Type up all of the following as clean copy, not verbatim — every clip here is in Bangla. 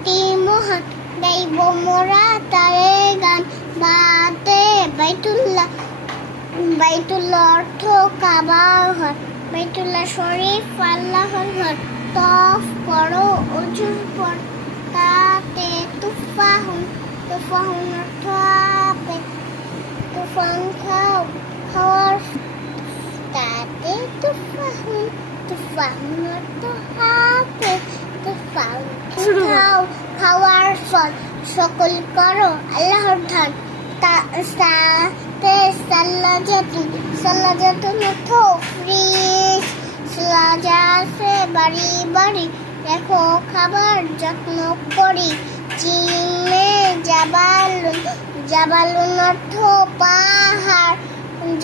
অতি মহান, গাইব মোরা তারে গান। বাতে বাইতুল্লাহ, বাইতুল্লাহ অর্থ কাবার ঘর, বাইতুল্লাহ শরীফ আল্লাহর ঘর। তফ করো অজুর পর, তাতে তুফাহুন, তুফাহুন অর্থ আপেল, তুফান খাও, খাওয়ার, তাতে তুফাহুন, তুফাহুন অর্থ আপেল, তুফান খাও, খাওয়ার ফল। সকল করো আল্লাহর ধান। সাল্লাজাতুন অর্থ ফ্রিজ, সালাজা আছে বাড়ি বাড়ি, দেখো খাবার যত্ন করি। চিনে জাবালুন, জাবালুন অর্থ পাহাড়,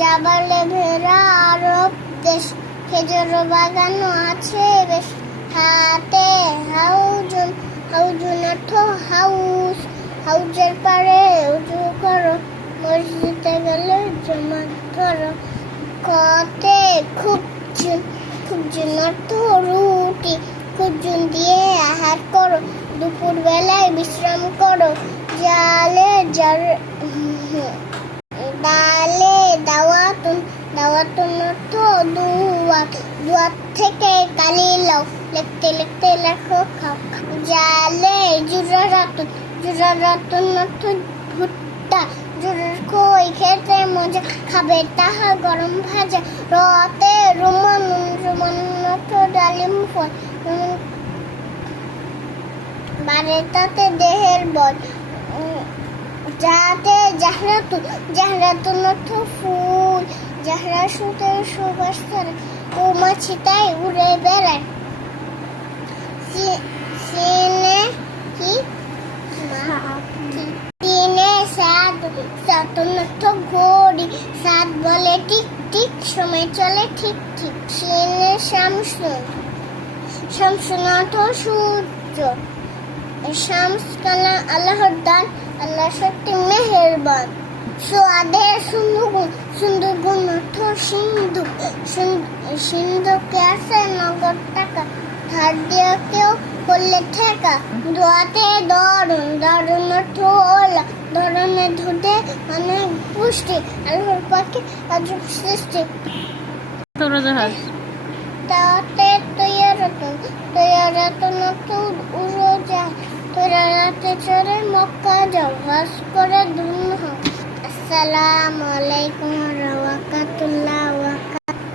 জাবালে ভেড়া আরব দেশ, খেজুর বাগানও আছে বেশ। হাতে হাউজুন, হাউজুন অর্থ হাউস, হাউজের পারে উজু করো, মসজিদে গেলে জমা ধরো। কতে খুবজুন, খুবজুন অর্থ রুটি, খুবজুন দিয়ে আহার করো, দুপুর বেলায় বিশ্রাম করো। জালে ডালে দাওয়াতুন, দাওয়াতুন অর্থ দুয়াত, দুয়াত থেকে কালি লাও, লিখতে লিখতে লেখো খাও। জালে জুরারাতুন, জুরারাতুন অর্থ ভুট্টা, জুরার খই খেতে মজা, খাবে তাহা গরম ভাজা। রতে রুমানুন, রুমানুন অর্থ ডালিম ফল, বারে তাতে দেহের বল। যাতে জাহরাতুন, জাহরাতুন অর্থ ফুল, জাহরা সুতের সুবাস ছাড়া, ও মাছি তাই উড়ে বেড়ায়। সিনে কি সিনে সাত, সাতুন অর্থ ঘড়ি, সাত বলে টিক টিক, সময় চলে ঠিক ঠিক। সিনে শামসুন, শামসুন অর্থ সূর্য, শামস কানা আল্লাহর দান, আল্লাহ সত্যি মেহেরবান। সোয়াদে সুন্দুগুন, সুন্দুগুন অর্থ সিন্ধু, সিন্ধুকে আছে নগদ টাকা, ধার দিয়ে কেউ করলে ঠেকা। দোয়াতে দরুন, দরুন অর্থ ওলা, ধরনের ধুতে অনেক পুষ্টি, আল্লাহর পাখি আজব সৃষ্টি। তাতে তৈয়ারাতুন, তৈয়ারাতুন অর্থ উড়োজাহাজ, তৈয়ারাতে চড়ে মক্কা যাও, হজ করে ধন্য হও। আসসালামু আলাইকুম ওয়া রাহমাতুল্লাহি ওয়া বারাকাতুহু।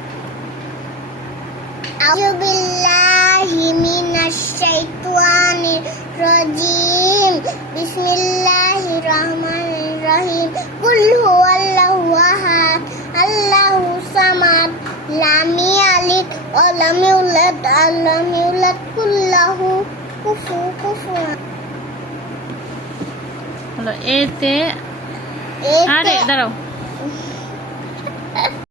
আউযু বিল্লাহি মিনাশ শাইতানির রাজীম। বিসমিল্লাহির রহমানির রহিম। কুল হুয়াল্লাহু আহাদ, আল্লাহু সামাদ, লাম ইয়ালিদ ওয়া লাম ইউলাদ, লাম ইউলাদ কুল্লাহু কুফুওয়ান। হলো এতে, আরে দাঁড়াও।